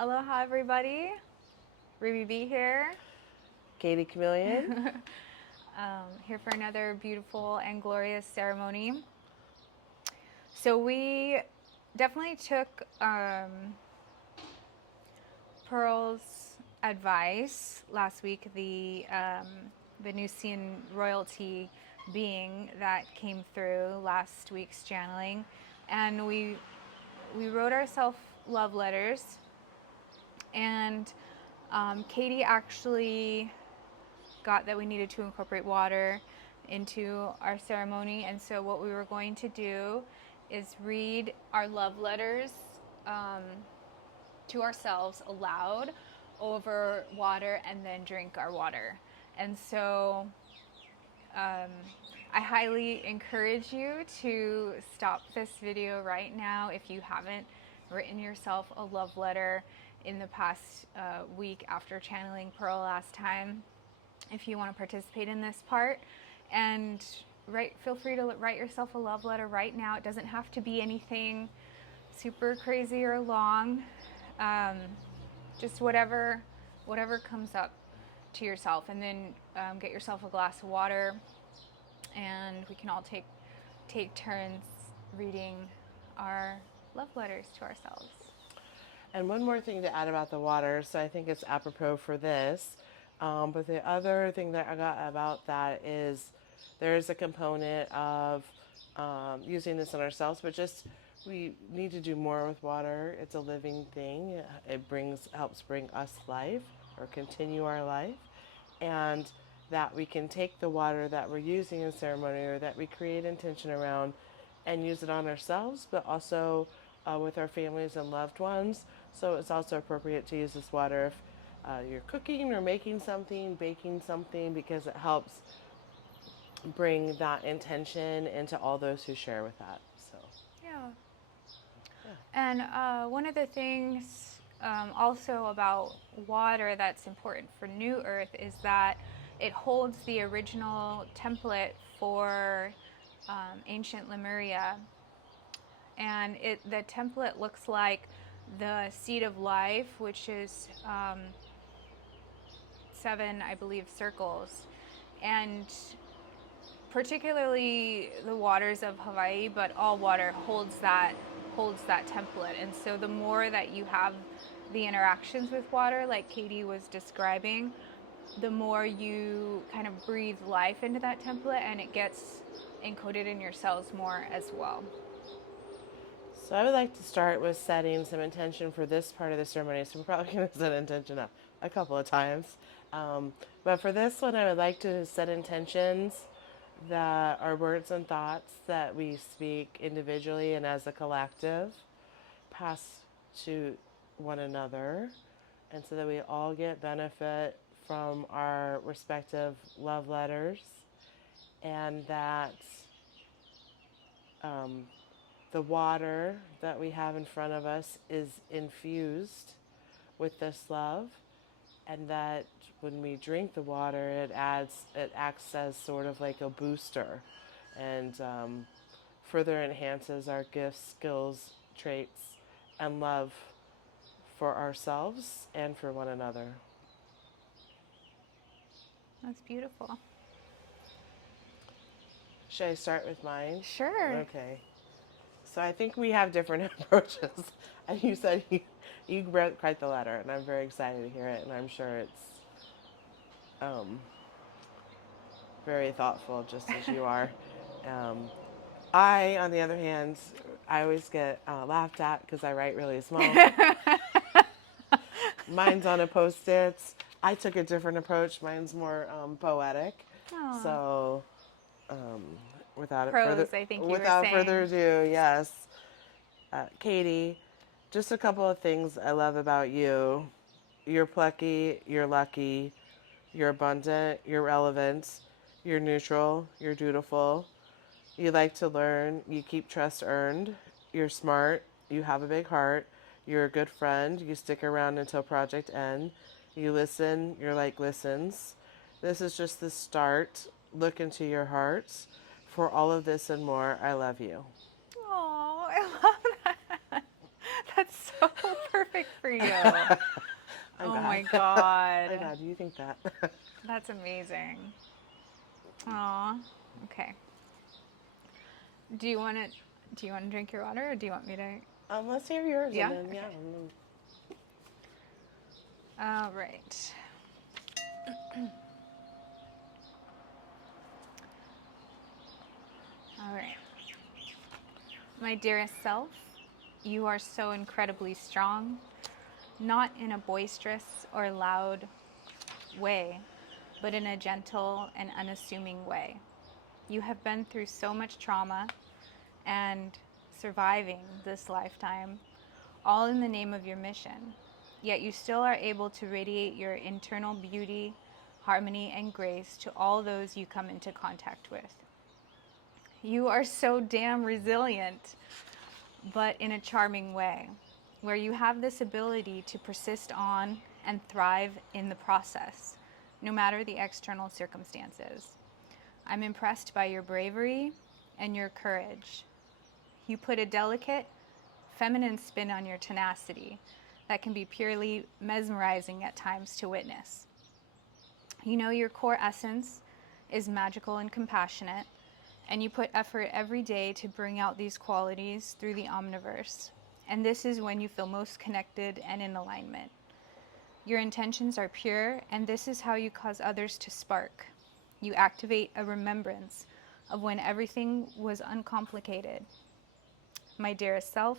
Aloha, everybody. Ruby B here. Katie Chameleon. Here for another beautiful and glorious ceremony. So we definitely took Pearl's advice last week. The Venusian royalty being that came through last week's channeling, and we wrote ourselves love letters, and Katie actually got that we needed to incorporate water into our ceremony. And so what we were going to do is read our love letters um, to ourselves aloud over water and then drink our water. And so I highly encourage you to stop this video right now if you haven't written yourself a love letter in the past week after channeling Pearl last time. If you want to participate in this part, and feel free to write yourself a love letter right now. It doesn't have to be anything super crazy or long. Just whatever comes up to yourself, and then get yourself a glass of water, and we can all take turns reading our love letters to ourselves. And one more thing to add about the water, so I think it's apropos for this. But the other thing that I got about that is there's a component of using this on ourselves, but just we need to do more with water. It's a living thing. It helps bring us life or continue our life. And that we can take the water that we're using in ceremony or that we create intention around and use it on ourselves, but also with our families and loved ones. So it's also appropriate to use this water if you're cooking or making something, baking something, because it helps bring that intention into all those who share with that. So Yeah. And one of the things also about water that's important for New Earth is that it holds the original template for ancient Lemuria. And the template looks like the seed of life, which is 7, I believe, circles. And particularly the waters of Hawaii, but all water holds that template. And so the more that you have the interactions with water, like Katie was describing, the more you kind of breathe life into that template, and it gets encoded in your cells more as well. So I would like to start with setting some intention for this part of the ceremony. So we're probably going to set intention up a couple of times. But for this one, I would like to set intentions that are words and thoughts that we speak individually and as a collective pass to one another. And so that we all get benefit from our respective love letters, and that um, the water that we have in front of us is infused with this love, and that when we drink the water, it acts as sort of like a booster, and further enhances our gifts, skills, traits, and love for ourselves and for one another. That's beautiful. Should I start with mine? Sure. Okay. So I think we have different approaches. And you said you wrote quite the letter, and I'm very excited to hear it, and I'm sure it's very thoughtful, just as you are. Um, I, on the other hand, I always get laughed at because I write really small. Mine's on a Post-it. I took a different approach. Mine's more poetic. Aww. So, without Prose, I think you were further saying. ado, yes, Katie, just a couple of things I love about you. You're plucky, you're lucky, you're abundant, you're relevant, you're neutral, you're dutiful, you like to learn, you keep trust earned, you're smart, you have a big heart, you're a good friend, you stick around until project end, you listen, you're like listens. This is just the start. Look into your hearts. For all of this and more, I love you. Oh, I love that. That's so perfect. perfect for you. I'm Oh God. my God. My God, do you think that? That's amazing. Aw. Okay. Do you want to drink your water or do you want me to? Let's hear yours Yeah? and then, yeah. Okay. All right. All right. My dearest self, you are so incredibly strong, not in a boisterous or loud way, but in a gentle and unassuming way. You have been through so much trauma and surviving this lifetime, all in the name of your mission. Yet you still are able to radiate your internal beauty, harmony, and grace to all those you come into contact with. You are so damn resilient, but in a charming way, where you have this ability to persist on and thrive in the process, no matter the external circumstances. I'm impressed by your bravery and your courage. You put a delicate, feminine spin on your tenacity that can be purely mesmerizing at times to witness. You know your core essence is magical and compassionate, and you put effort every day to bring out these qualities through the omniverse. And this is when you feel most connected and in alignment. Your intentions are pure, and this is how you cause others to spark. You activate a remembrance of when everything was uncomplicated. My dearest self,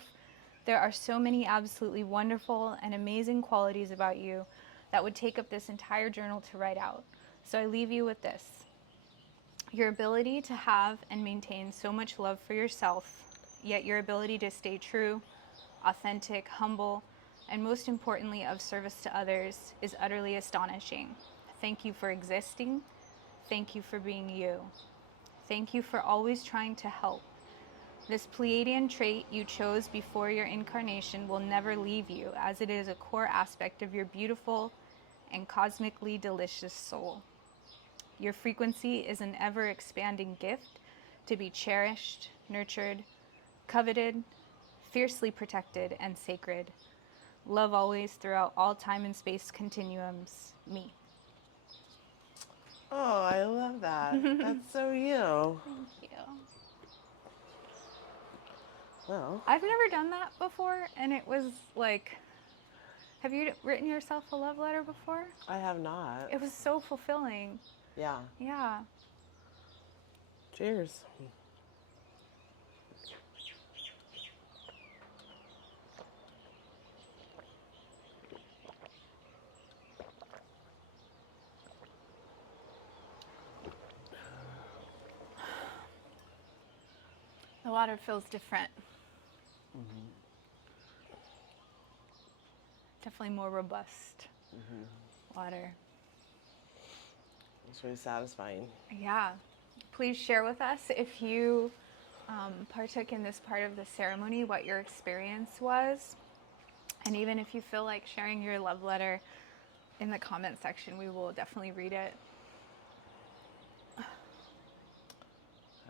there are so many absolutely wonderful and amazing qualities about you that would take up this entire journal to write out. So I leave you with this. Your ability to have and maintain so much love for yourself, yet your ability to stay true, authentic, humble, and most importantly of service to others is utterly astonishing. Thank you for existing. Thank you for being you. Thank you for always trying to help. This Pleiadian trait you chose before your incarnation will never leave you, as it is a core aspect of your beautiful and cosmically delicious soul. Your frequency is an ever-expanding gift to be cherished, nurtured, coveted, fiercely protected, and sacred. Love always throughout all time and space continuums. Me. Oh, I love that. That's so you. Thank you. Well, I've never done that before, and it was like, have you written yourself a love letter before? I have not. It was so fulfilling. Yeah. Yeah. Cheers. The water feels different. Definitely more robust water. It's really satisfying. Yeah. Please share with us if you partook in this part of the ceremony, what your experience was. And even if you feel like sharing your love letter in the comment section, we will definitely read it.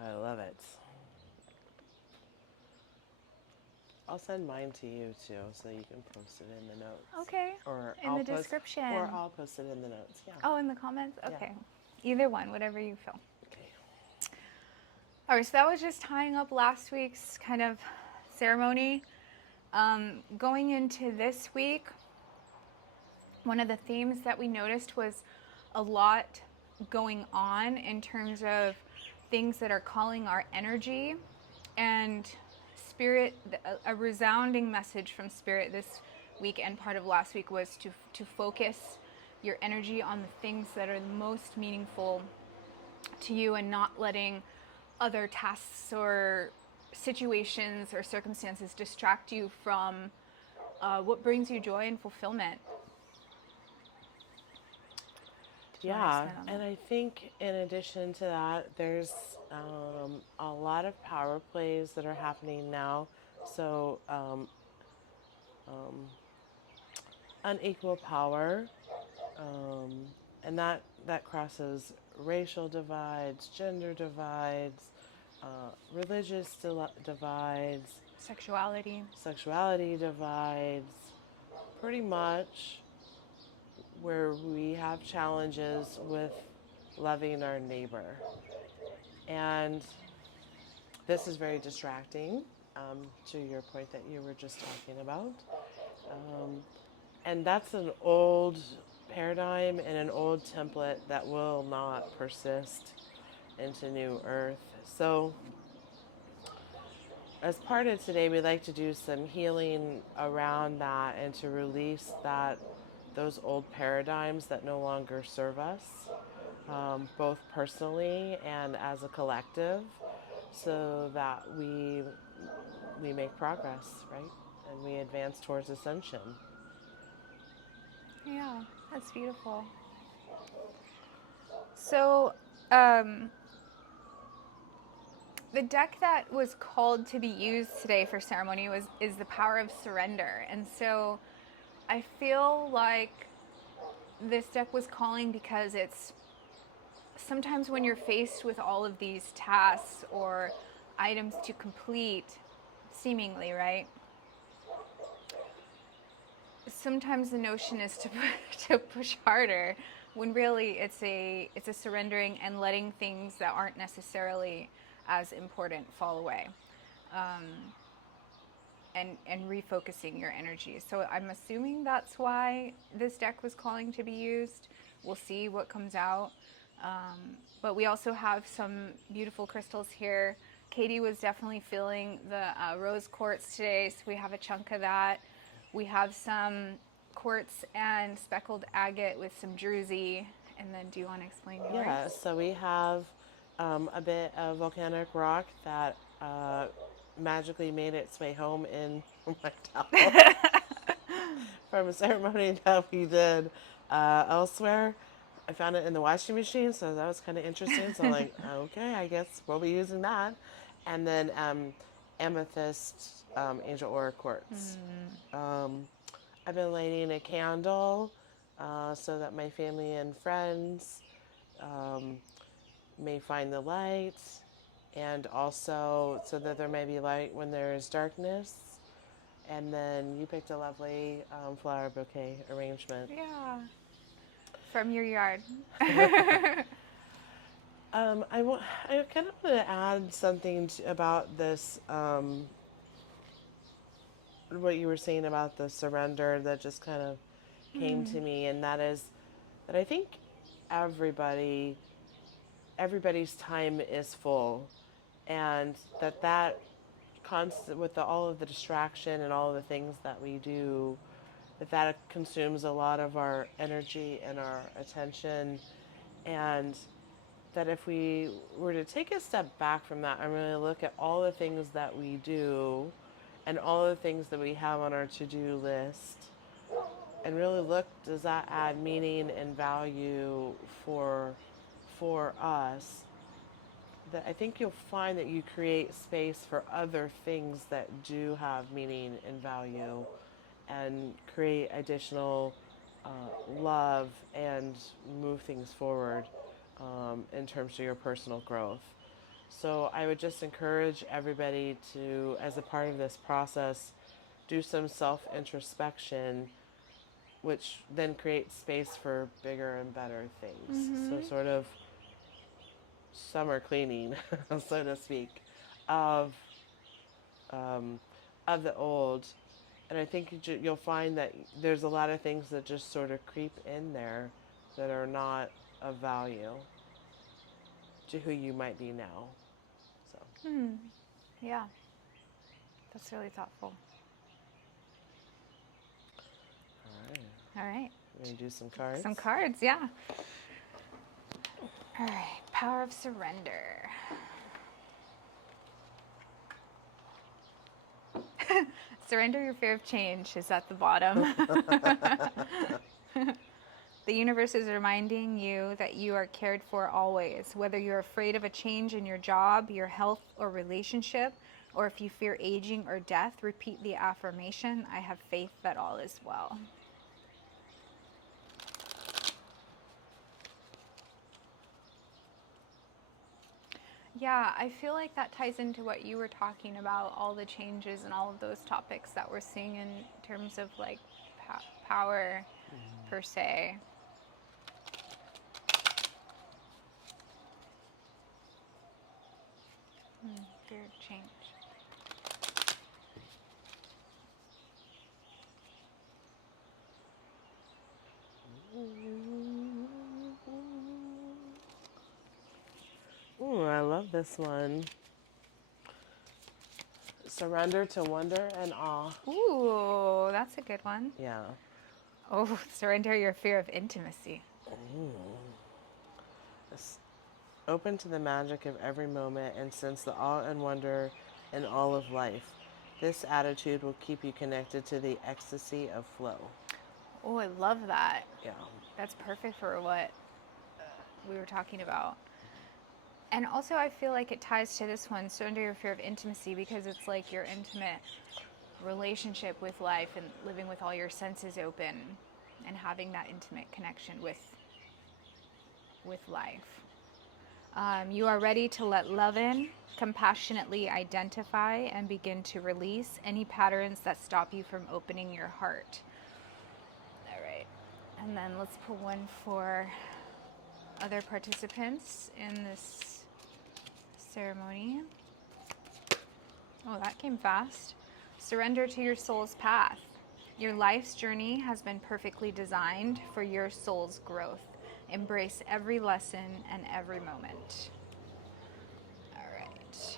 I love it. I'll send mine to you too, so you can post it in the notes. Okay. Or In the description. Or I'll post it in the notes. Yeah. Oh, in the comments? Yeah. Okay. Either one, whatever you feel. Okay. All right, so that was just tying up last week's kind of ceremony. Going into this week, one of the themes that we noticed was a lot going on in terms of things that are calling our energy, and Spirit, a resounding message from Spirit this week and part of last week was to focus your energy on the things that are the most meaningful to you and not letting other tasks or situations or circumstances distract you from what brings you joy and fulfillment. Yeah, and I think in addition to that, there's a lot of power plays that are happening now. So unequal power, and that crosses racial divides, gender divides, religious divides, Sexuality. sexuality divides, pretty much where we have challenges with loving our neighbor. And this is very distracting, to your point that you were just talking about. Um, and that's an old paradigm and an old template that will not persist into new earth. So, as part of today, we'd like to do some healing around that and to release those old paradigms that no longer serve us, both personally and as a collective, so that we make progress, right? And we advance towards ascension. Yeah, that's beautiful. So, um, the deck that was called to be used today for ceremony is the power of surrender. And so I feel like this deck was calling because it's sometimes when you're faced with all of these tasks or items to complete, seemingly, right? Sometimes the notion is to push harder when really it's a surrendering and letting things that aren't necessarily as important fall away, um, and refocusing your energy. So I'm assuming that's why this deck was calling to be used. We'll see what comes out. But we also have some beautiful crystals here. Katie was definitely feeling the rose quartz today, so we have a chunk of that. We have some quartz and speckled agate with some druzy. And then do you want to explain yours? Yeah, so we have a bit of volcanic rock that magically made its way home in my towel from a ceremony that we did elsewhere. I found it in the washing machine, so that was kind of interesting. So I'm like, okay, I guess we'll be using that. And then amethyst angel aura quartz. I've been lighting a candle so that my family and friends um, may find the light, and also so that there may be light when there is darkness. And then you picked a lovely flower bouquet arrangement. Yeah. From your yard. I kind of want to add something about this, what you were saying about the surrender that just kind of came to me, and that is that I think everybody everybody's time is full, and that constant with all of the distraction and all of the things that we do, that consumes a lot of our energy and our attention, and that if we were to take a step back from that and really look at all the things that we do and all the things that we have on our to-do list and really look, does that add meaning and value for us, that I think you'll find that you create space for other things that do have meaning and value and create additional love and move things forward in terms of your personal growth. So I would just encourage everybody to, as a part of this process, do some self introspection, which then creates space for bigger and better things. So, sort of summer cleaning, so to speak, of of the old. And I think you'll find that there's a lot of things that just sort of creep in there that are not of value to who you might be now. So, Yeah, that's really thoughtful. all right, All right. we're gonna do some cards. Some cards, yeah. All right. Power of surrender. Surrender your fear of change is at the bottom. The universe is reminding you that you are cared for always. Whether you're afraid of a change in your job, your health, or relationship, or if you fear aging or death, repeat the affirmation, I have faith that all is well. Yeah, I feel like that ties into what you were talking about, all the changes and all of those topics that we're seeing in terms of like power per se. Weird change. Ooh, I love this one. Surrender to wonder and awe. Ooh, that's a good one. Yeah. Oh, surrender your fear of intimacy. Open to the magic of every moment and sense the awe and wonder in all of life. This attitude will keep you connected to the ecstasy of flow. Oh, I love that. Yeah. That's perfect for what we were talking about. And also, I feel like it ties to this one, surrender your fear of intimacy, because it's like your intimate relationship with life and living with all your senses open and having that intimate connection with life. You are ready to let love in, compassionately identify, and begin to release any patterns that stop you from opening your heart. All right. And then let's pull one for other participants in this ceremony. Oh, that came fast. Surrender to your soul's path. Your life's journey has been perfectly designed for your soul's growth. Embrace every lesson and every moment. All right.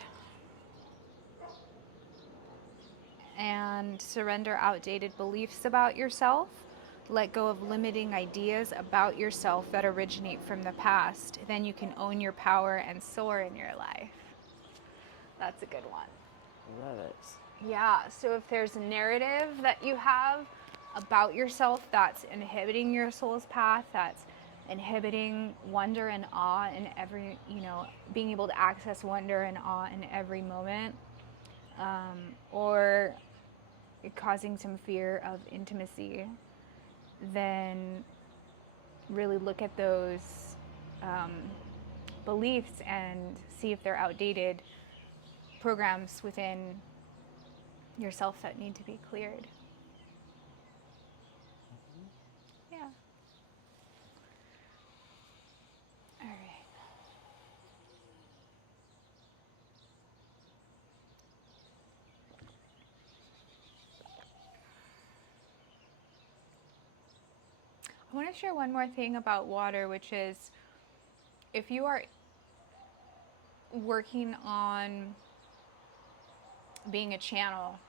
And surrender outdated beliefs about yourself. Let go of limiting ideas about yourself that originate from the past. Then you can own your power and soar in your life. That's a good one. Love it. Yeah, so if there's a narrative that you have about yourself that's inhibiting your soul's path, that's inhibiting wonder and awe in every, being able to access wonder and awe in every moment, or causing some fear of intimacy, then really look at those beliefs and see if they're outdated programs within yourself that need to be cleared. Yeah. All right. I want to share one more thing about water, which is if you are working on being a channel,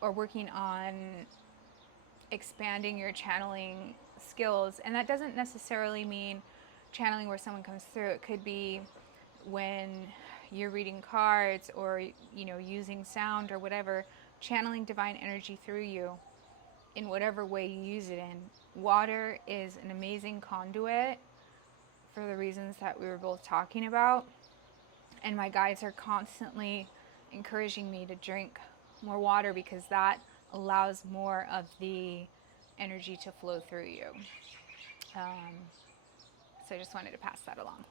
or working on expanding your channeling skills, and that doesn't necessarily mean channeling where someone comes through. It could be when you're reading cards or using sound or whatever, channeling divine energy through you in whatever way you use it in. Water is an amazing conduit for the reasons that we were both talking about, and my guides are constantly encouraging me to drink more water because that allows more of the energy to flow through you. So I just wanted to pass that along.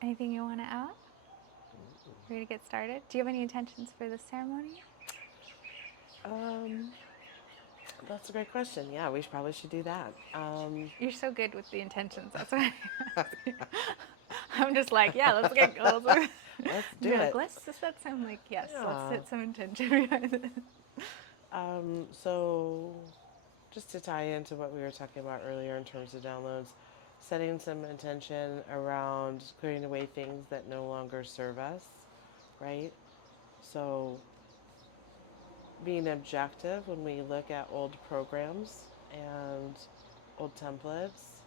Anything you want to add? Ready to get started? Do you have any intentions for this ceremony? That's a great question. Yeah, we probably should do that. You're so good with the intentions. That's why I'm just like, yeah, let's get goals. Let's do it. Like, let's just set some yes, Yeah. let's set some intention behind it. So just to tie into what we were talking about earlier in terms of downloads, setting some intention around clearing away things that no longer serve us, right? So being objective when we look at old programs and old templates,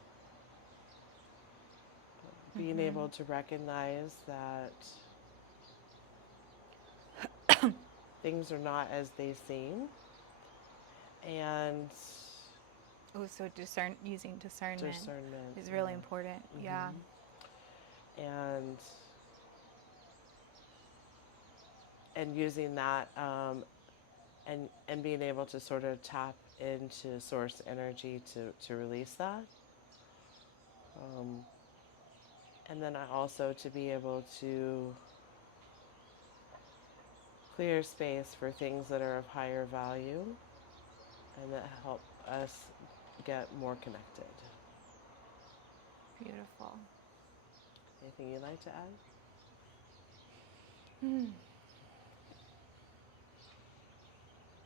being able to recognize that things are not as they seem, and So using discernment is really important. Mm-hmm. Yeah. And using that, and being able to sort of tap into source energy to release that. And then I also to be able to clear space for things that are of higher value and that help us get more connected. Beautiful. Anything you'd like to add?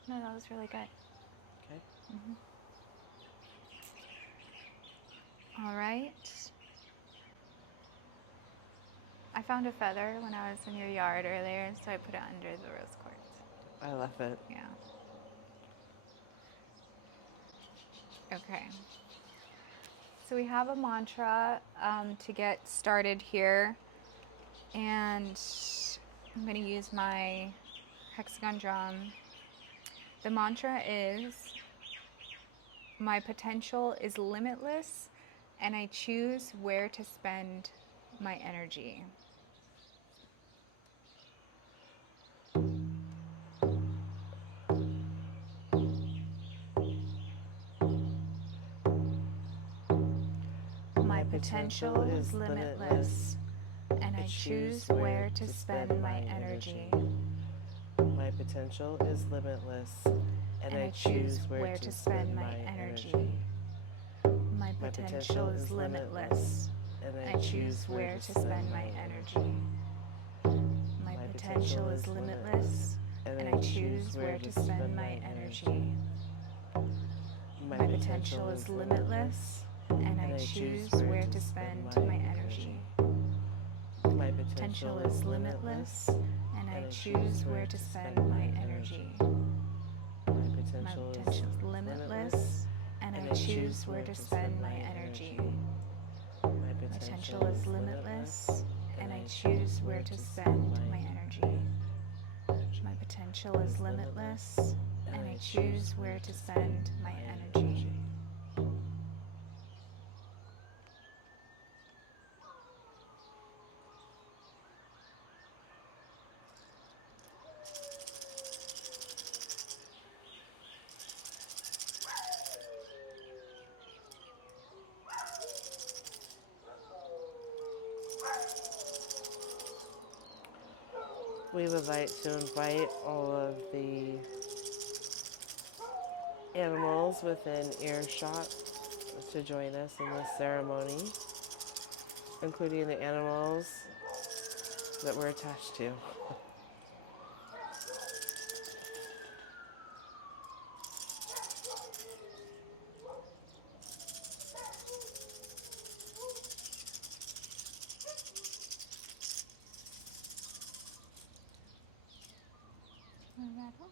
No, that was really good. Okay. All right. I found a feather when I was in your yard earlier, so I put it under the rose quartz. I love it. Yeah. Okay. So we have a mantra to get started here, and I'm going to use my hexagon drum. The mantra is, my potential is limitless, and I choose where to spend my energy. My potential is limitless, and I choose where to spend my energy. My potential is limitless, and I choose where to spend my energy. My potential is limitless, and I choose where to spend my energy. My potential is limitless, and I choose where to spend my energy. My potential is limitless, and I choose where to spend my energy. My Potential is limitless, and I choose where to spend my energy. My potential is limitless, and I choose where to spend my energy. My potential is limitless, and I choose where to spend my energy. My potential is limitless, and I choose where to spend my energy. We would like to invite all of the animals within earshot to join us in this ceremony, including the animals that we're attached to. Rattle.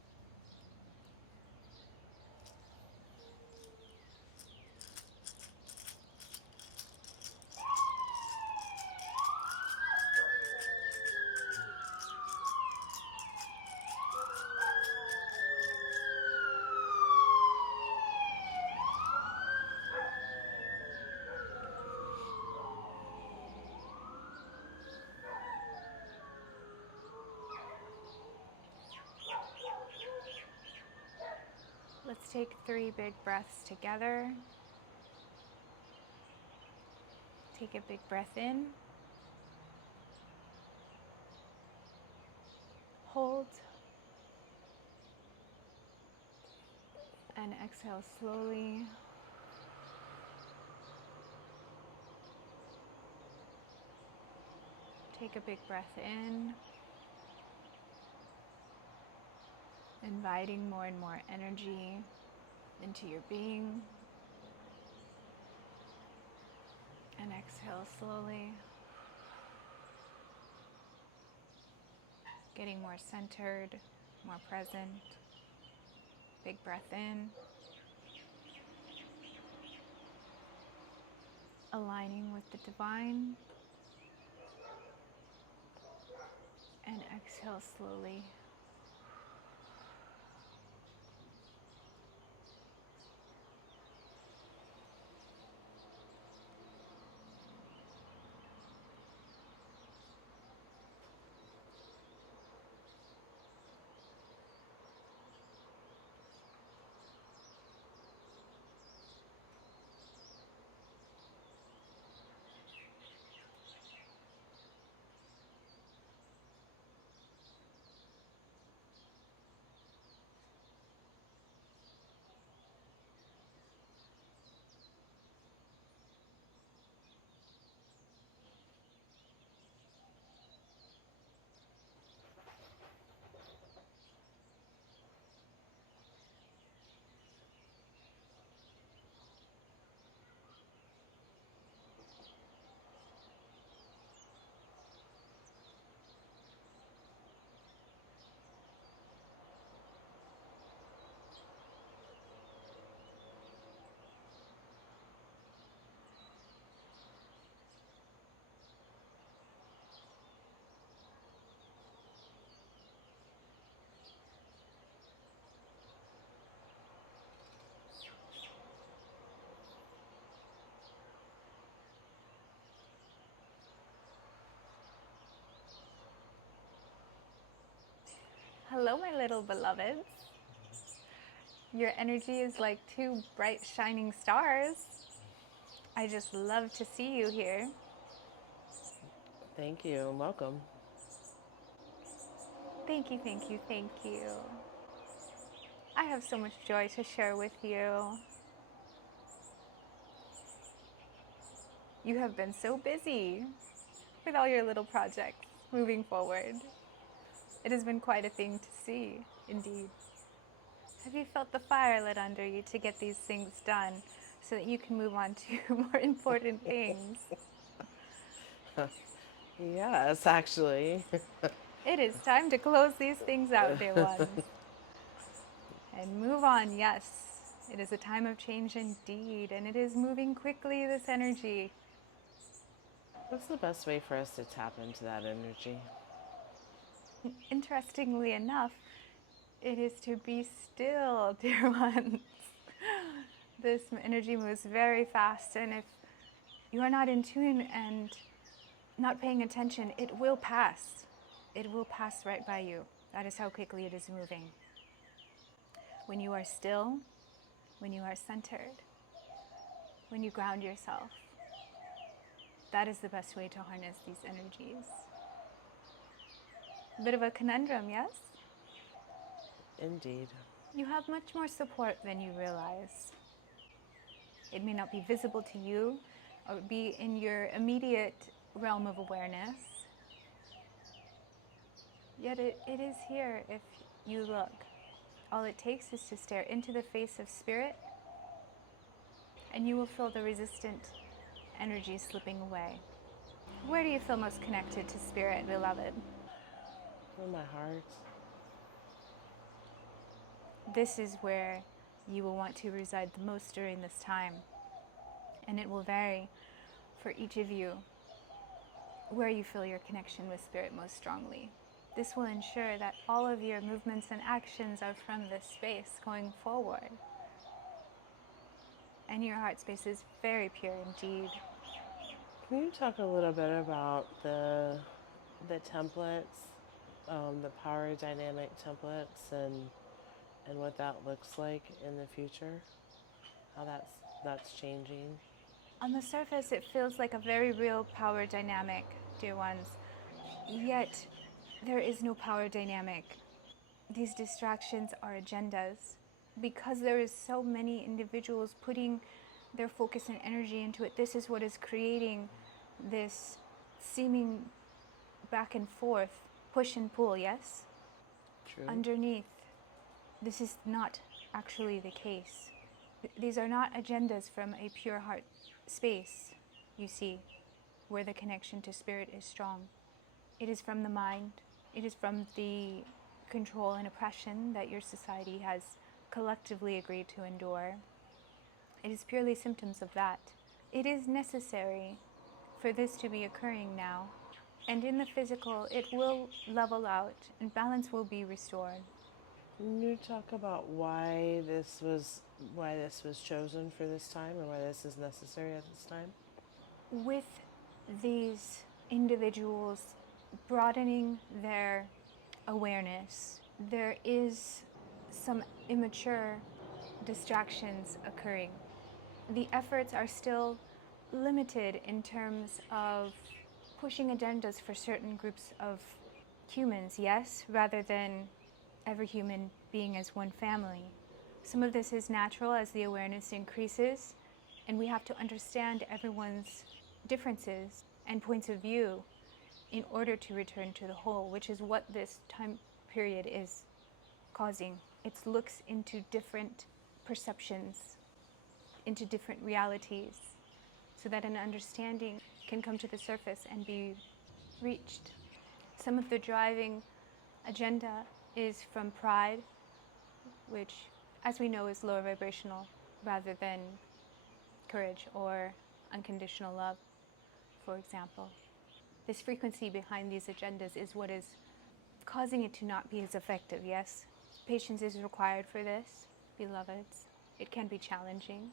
Let's take 3 big breaths together. Take a big breath in. Hold. And exhale slowly. Take a big breath in. Inviting more and more energy into your being. And exhale slowly. Getting more centered, more present. Big breath in. Aligning with the divine. And exhale slowly. Hello, my little beloveds. Your energy is like two bright, shining stars. I just love to see you here. Thank you and welcome. Thank you, thank you, thank you. I have so much joy to share with you. You have been so busy with all your little projects moving forward. It has been quite a thing to see, indeed. Have you felt the fire lit under you to get these things done so that you can move on to more important things? Yes, actually. It is time to close these things out, dear ones, and move on. Yes, it is a time of change indeed, and it is moving quickly, this energy. What's the best way for us to tap into that energy? Interestingly enough, it is to be still, dear ones. This energy moves very fast, and if you are not in tune and not paying attention, it will pass. It will pass right by you. That is how quickly it is moving. When you are still, when you are centered, when you ground yourself, that is the best way to harness these energies. A bit of a conundrum, yes? Indeed. You have much more support than you realize. It may not be visible to you or be in your immediate realm of awareness, yet it is here if you look. All it takes is to stare into the face of spirit, and you will feel the resistant energy slipping away. Where do you feel most connected to spirit, beloved? In my heart. This is where you will want to reside the most during this time, and it will vary for each of you where you feel your connection with spirit most strongly. This will ensure that all of your movements and actions are from this space going forward. And your heart space is very pure indeed. Can you talk a little bit about the templates, the power dynamic templates, and what that looks like in the future? How that's changing? On the surface, it feels like a very real power dynamic, dear ones. Yet, there is no power dynamic. These distractions are agendas. Because there is so many individuals putting their focus and energy into it, this is what is creating this seeming back and forth, push and pull, yes? True. Underneath, this is not actually the case. These are not agendas from a pure heart space, you see, where the connection to spirit is strong. It is from the mind. It is from the control and oppression that your society has collectively agreed to endure. It is purely symptoms of that. It is necessary for this to be occurring now. And in the physical, it will level out and balance will be restored. Can you talk about why this was chosen for this time, or why this is necessary at this time? With these individuals broadening their awareness, there is some immature distractions occurring. The efforts are still limited in terms of pushing agendas for certain groups of humans, yes, rather than every human being as one family. Some of this is natural as the awareness increases, and we have to understand everyone's differences and points of view in order to return to the whole, which is what this time period is causing. It looks into different perceptions, into different realities, so that an understanding can come to the surface and be reached. Some of the driving agenda is from pride, which, as we know, is lower vibrational, rather than courage or unconditional love, for example. This frequency behind these agendas is what is causing it to not be as effective, yes? Patience is required for this, beloveds. It can be challenging.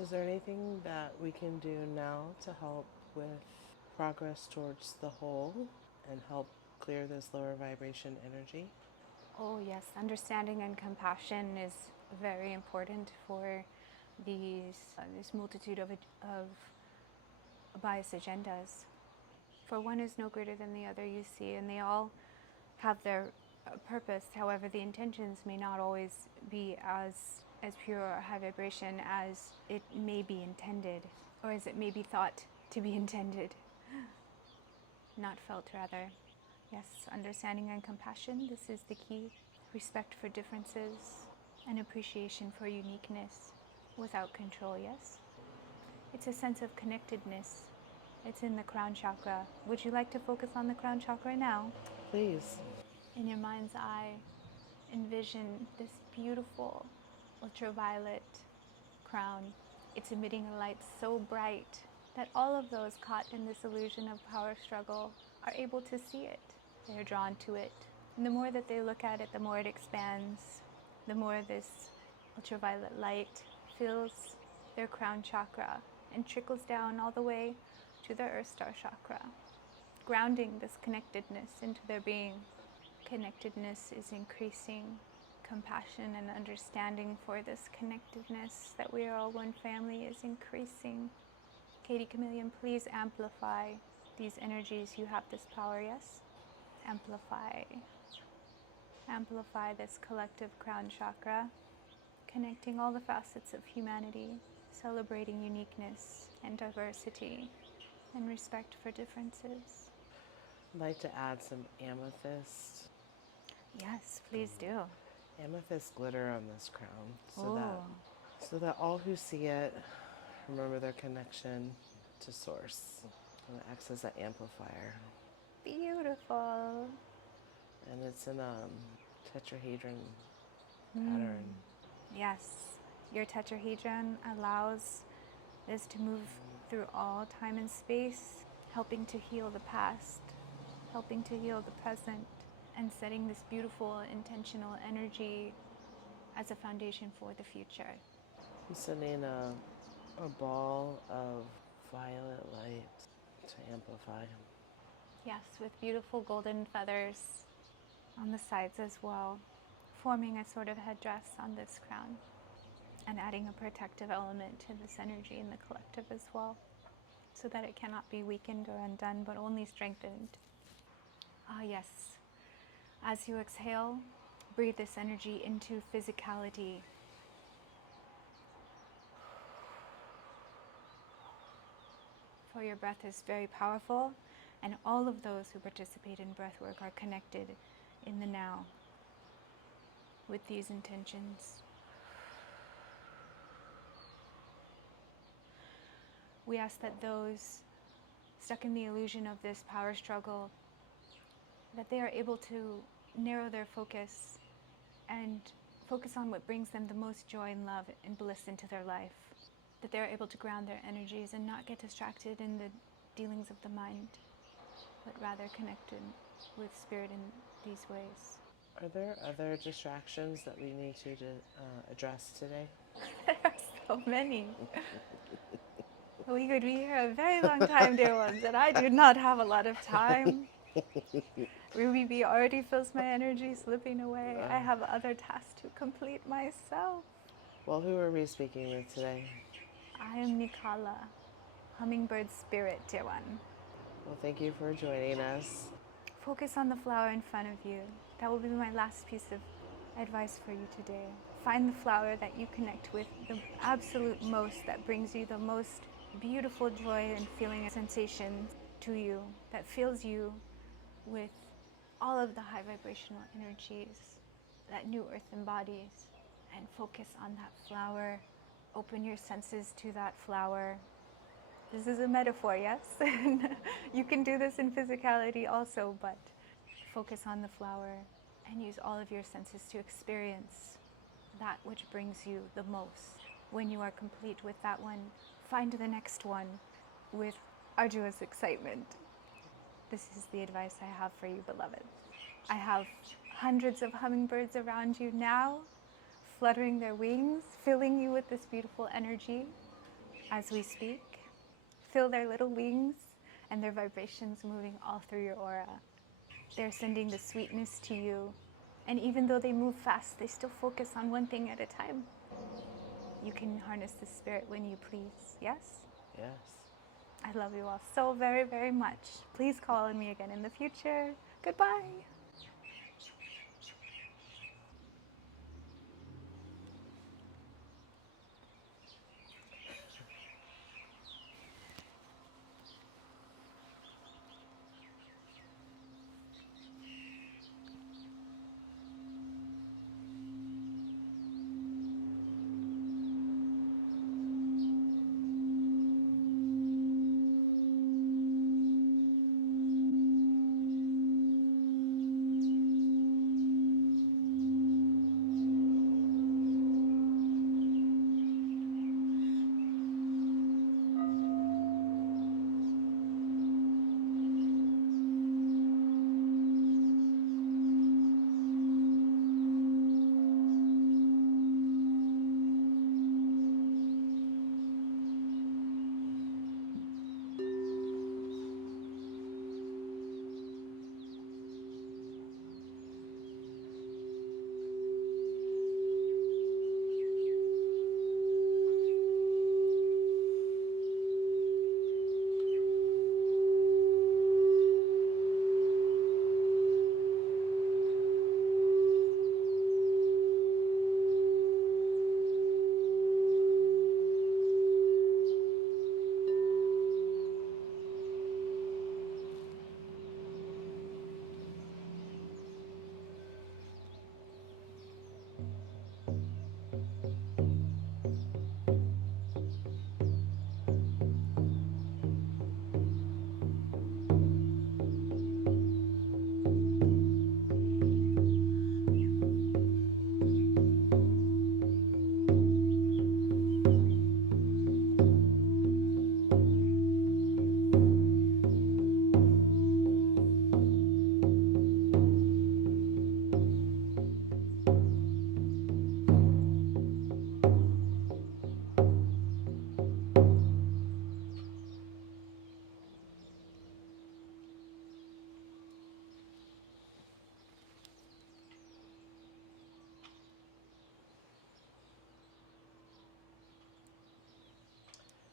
Is there anything that we can do now to help with progress towards the whole and help clear this lower vibration energy? Oh, yes, understanding and compassion is very important for this multitude of biased agendas. For one is no greater than the other, you see, and they all have their purpose. However, the intentions may not always be as pure or high vibration as it may be intended, or as it may be thought to be intended. Not felt, rather. Yes, understanding and compassion, this is the key. Respect for differences and appreciation for uniqueness without control, yes? It's a sense of connectedness. It's in the crown chakra. Would you like to focus on the crown chakra now? Please. In your mind's eye, envision this beautiful ultraviolet crown. It's emitting a light so bright that all of those caught in this illusion of power struggle are able to see it. They're drawn to it. And the more that they look at it, the more it expands, the more this ultraviolet light fills their crown chakra and trickles down all the way to their earth star chakra, grounding this connectedness into their being. Connectedness is increasing. Compassion and understanding for this connectedness that we are all one family is increasing. Katie Chameleon, please amplify these energies. You have this power, yes? Amplify. Amplify this collective crown chakra, connecting all the facets of humanity, celebrating uniqueness and diversity and respect for differences. I'd like to add some amethyst. Yes, please do. Amethyst glitter on this crown Oh, so that all who see it remember their connection to source, and it acts as an amplifier. beautiful. And it's in a tetrahedron pattern. Yes, your tetrahedron allows this to move through all time and space, helping to heal the past, helping to heal the present, and setting this beautiful intentional energy as a foundation for the future. I'm sending a ball of violet light to amplify. Yes, with beautiful golden feathers on the sides as well, forming a sort of headdress on this crown and adding a protective element to this energy in the collective as well, so that it cannot be weakened or undone, but only strengthened. Ah, yes. As you exhale, breathe this energy into physicality. For your breath is very powerful, and all of those who participate in breath work are connected in the now with these intentions. We ask that those stuck in the illusion of this power struggle, that they are able to narrow their focus and focus on what brings them the most joy and love and bliss into their life. That they're able to ground their energies and not get distracted in the dealings of the mind, but rather connected with spirit in these ways. Are there other distractions that we need to address today? There are so many. We could be here a very long time, dear ones, and I do not have a lot of time. Ruby B already feels my energy slipping away. I have other tasks to complete myself. Well, who are we speaking with today? I am Nikala, Hummingbird spirit, dear one. Well, thank you for joining us. Focus on the flower in front of you. That will be my last piece of advice for you today. Find the flower that you connect with the absolute most, that brings you the most beautiful joy and feeling and sensation to you, that fills you with all of the high vibrational energies that New Earth embodies. And focus on that flower. Open your senses to that flower. This is a metaphor, yes? You can do this in physicality also, but focus on the flower and use all of your senses to experience that which brings you the most. When you are complete with that one, find the next one with arduous excitement. This is the advice I have for you, beloved. I have hundreds of hummingbirds around you now, fluttering their wings, filling you with this beautiful energy as we speak. Feel their little wings and their vibrations moving all through your aura. They're sending the sweetness to you And even though they move fast, they still focus on one thing at a time. You can harness the spirit when you please. Yes? Yes. I love you all so very, very much. Please call on me again in the future. Goodbye.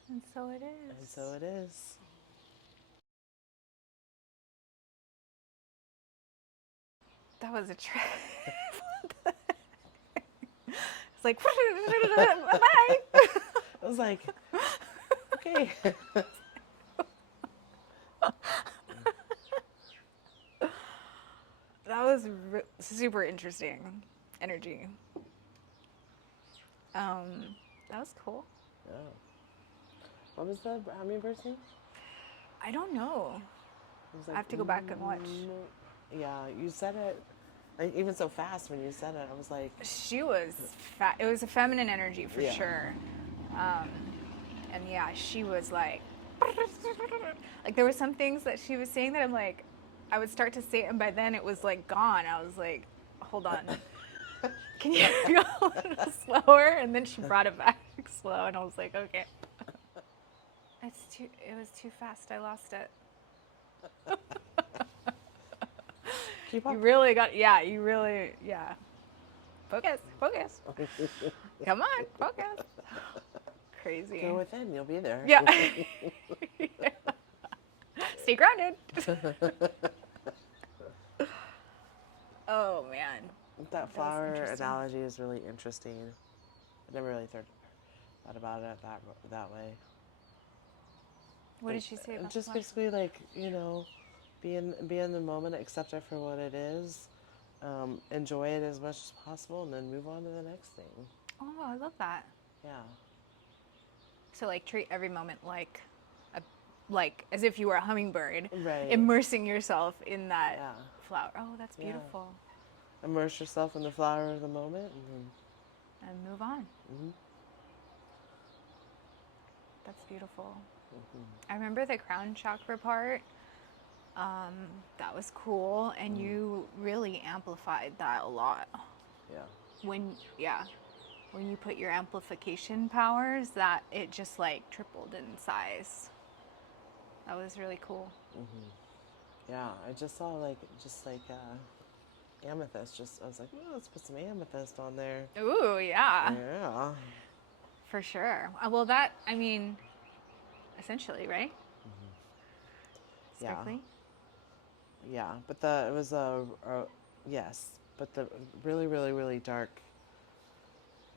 And so it is. And so it is. That was a trip. It's like, bye. I was like, okay. That was super interesting energy. That was cool. Yeah. What was the Hummingbird thing? I don't know. It was I have to go back and watch. Yeah, you said it like, even so fast when you said it. I was like, She was it was a feminine energy for Yeah. sure. And yeah, she was like there were some things that she was saying that I'm like, I would start to say it and by then it was like gone. I was like, hold on. Can you go a little slower? And then she brought it back slow and I was like, okay. It was too fast. I lost it. keep up. You really got, yeah. Focus. Come on, focus. Crazy. Go within, you'll be there. Yeah. Yeah. Stay grounded. Oh man. That flower interesting. analogy is really interesting. I never really thought about it that way. What did she say about Just the flower? basically like, be in the moment, accept it for what it is, enjoy it as much as possible, and then move on to the next thing. Oh, I love that. Yeah. So like treat every moment like as if you were a hummingbird, Right. immersing yourself in that Yeah. flower. Oh, that's Yeah. beautiful. Immerse yourself in the flower of the moment, And move on. Mm-hmm. That's beautiful. Mm-hmm. I remember the crown chakra part. That was cool, and you really amplified that a lot. Yeah. When you put your amplification powers, that it just like tripled in size. That was really cool. Mm-hmm. Yeah, I just saw amethyst. I was like, oh, let's put some amethyst on there. Ooh, yeah. Yeah. For sure. Well, that, I mean, essentially, right? Yeah. Sparkly? Yeah. But it was yes, but the really, really, really dark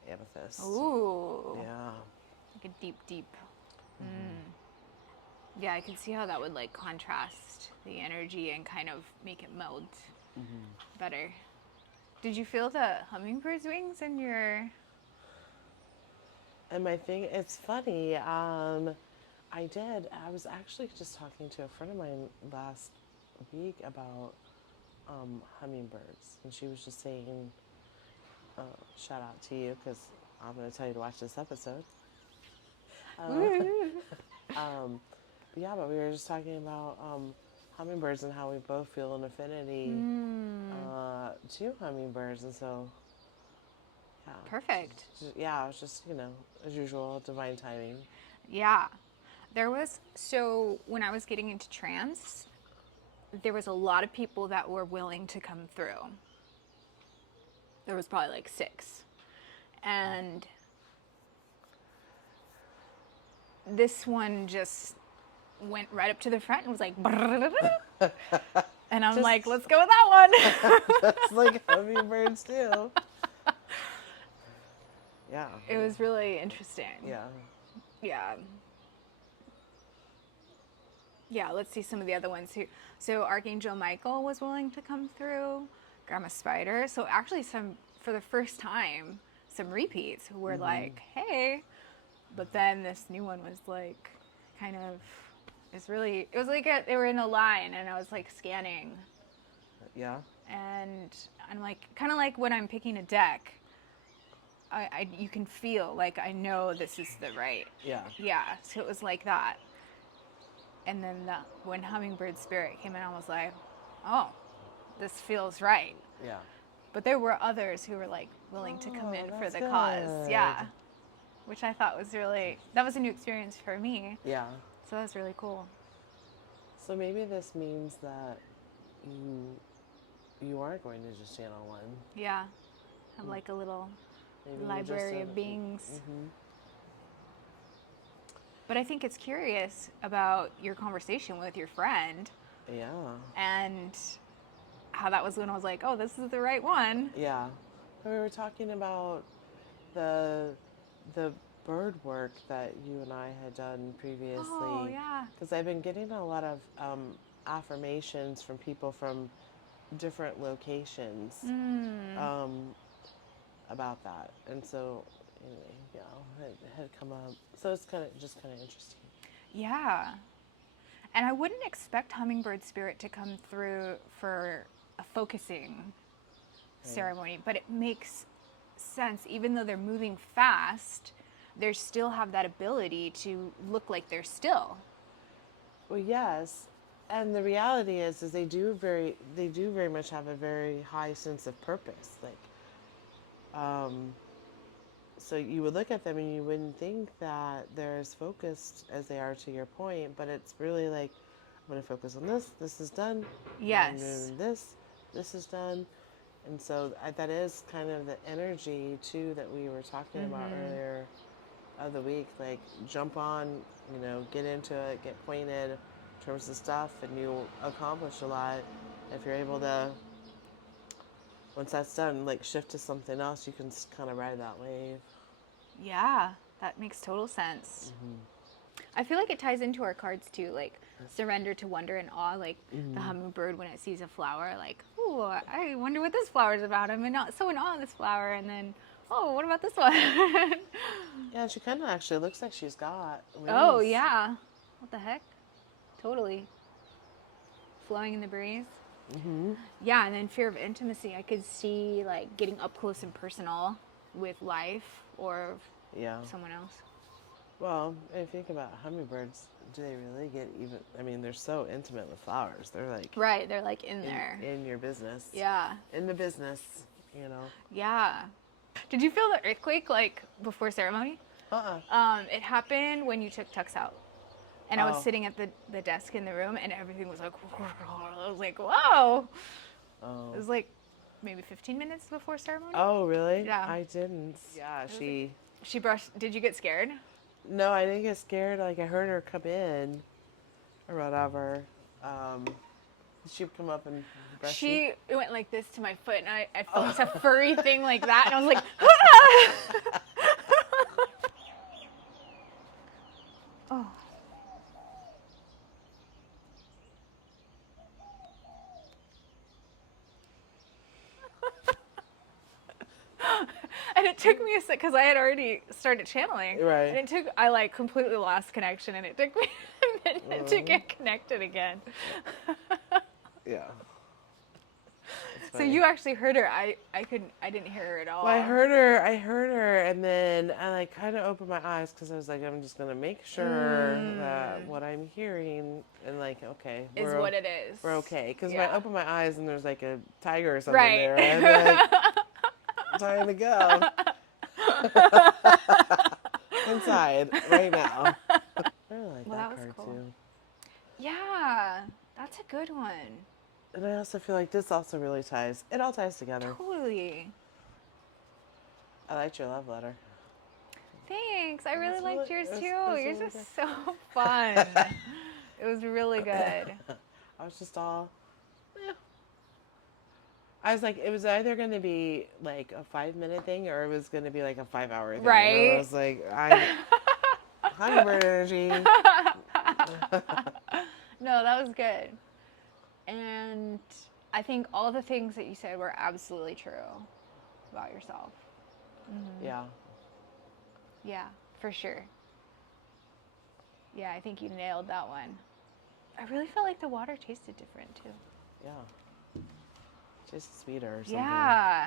amethyst. Ooh. Yeah. Like a deep, deep. Yeah, I can see how that would like contrast the energy and kind of make it meld better. Did you feel the hummingbird's wings in your... And my thing, it's funny. I did. I was actually just talking to a friend of mine last week about hummingbirds, and she was just saying, shout out to you because I'm going to tell you to watch this episode. Um, yeah, but we were just talking about hummingbirds and how we both feel an affinity to hummingbirds, and so yeah. Perfect. Yeah, it was just as usual, divine timing. Yeah. There was, so when I was getting into trance, there was a lot of people that were willing to come through. There was probably like 6. And this one just went right up to the front and was like, and I'm like, let's go with that one. That's like hummingbirds too. Yeah. It was really interesting. Yeah. Yeah. Yeah, let's see some of the other ones who. So Archangel Michael was willing to come through, Grandma Spider. So actually for the first time, some repeats who were like, hey. But then this new one was like, kind of, it was like they were in a line and I was like scanning. Yeah. And I'm like, kind of like when I'm picking a deck, you can feel like I know this is the right. Yeah. Yeah, so it was like that. And then when Hummingbird Spirit came in, I was like, oh, this feels right. Yeah. But there were others who were like willing to come in for the good. cause. Yeah. Which I thought was that was a new experience for me. Yeah. So that was really cool. So maybe this means that you are going to just channel one. Yeah. Have like a little library of beings. But I think it's curious about your conversation with your friend. Yeah. And how that was when I was like, oh, this is the right one. Yeah. We were talking about the bird work that you and I had done previously. Oh, yeah. Because I've been getting a lot of affirmations from people from different locations about that. And so, anyway, it had come up. So it's kind of interesting. Yeah. And I wouldn't expect Hummingbird Spirit to come through for a focusing ceremony, but it makes sense. Even though they're moving fast, they still have that ability to look like they're still. Well, yes. And the reality is they do very much have a very high sense of purpose. Like, so you would look at them and you wouldn't think that they're as focused as they are, to your point, but it's really like, I'm going to focus on this. This is done. Yes. I'm doing this. This is done. And so that is kind of the energy too that we were talking about earlier of the week. Like, jump on, get into it, get acquainted in terms of stuff, and you'll accomplish a lot. If you're able to, once that's done, like, shift to something else, you can kind of ride that wave. Yeah, that makes total sense. I feel like it ties into our cards too, like surrender to wonder and awe, like the hummingbird when it sees a flower, like, ooh, I wonder what this flower is about. I'm so in awe of this flower, and then, oh, what about this one? Yeah, she kind of actually looks like she's got wings. Oh, yeah. What the heck? Totally. Flowing in the breeze. Yeah, and then fear of intimacy. I could see, like, getting up close and personal with life or someone else. Well, if you think about hummingbirds, do they really get even? I mean, they're so intimate with flowers. They're like... Right, they're like in there. In your business. Yeah. In the business, Yeah. Did you feel the earthquake, like, before ceremony? It happened when you took Tux out. And I was sitting at the desk in the room, and everything was like... I was like, whoa! Oh. It was like maybe 15 minutes before ceremony. Oh, really? Yeah. I didn't. Yeah, She brushed. Did you get scared? No, I didn't get scared. Like, I heard her come in or whatever. She'd come up and brush you. She went like this to my foot, and I felt it's a furry thing like that, and I was like, ah! Oh. And it took me a sec because I had already started channeling. Right. And I like completely lost connection, and it took me a minute to get connected again. Yeah. So you actually heard her. I didn't hear her at all. Well, I heard her, and then I like kind of opened my eyes because I was like, I'm just gonna make sure that what I'm hearing and like, okay, is what it is. we're okay. Because Yeah. if I open my eyes and there's like a tiger or something Right. there, and like, time to go inside right now. I really like Well, that that was card cool. too. Yeah, that's a good one. And I also feel like this also really ties. It all ties together. Totally. I liked your love letter. Thanks. I really It's liked really- yours it's- too. it's Yours really is good. so fun. It was really good. I was just all, yeah. I was like, it was either going to be like a 5-minute thing or it was going to be like a 5-hour thing. Right. And I was like, Hummingbird energy. No, that was good. And I think all the things that you said were absolutely true about yourself. Yeah. Yeah, for sure. Yeah, I think you nailed that one. I really felt like the water tasted different too. Yeah. Just sweeter or something. Yeah.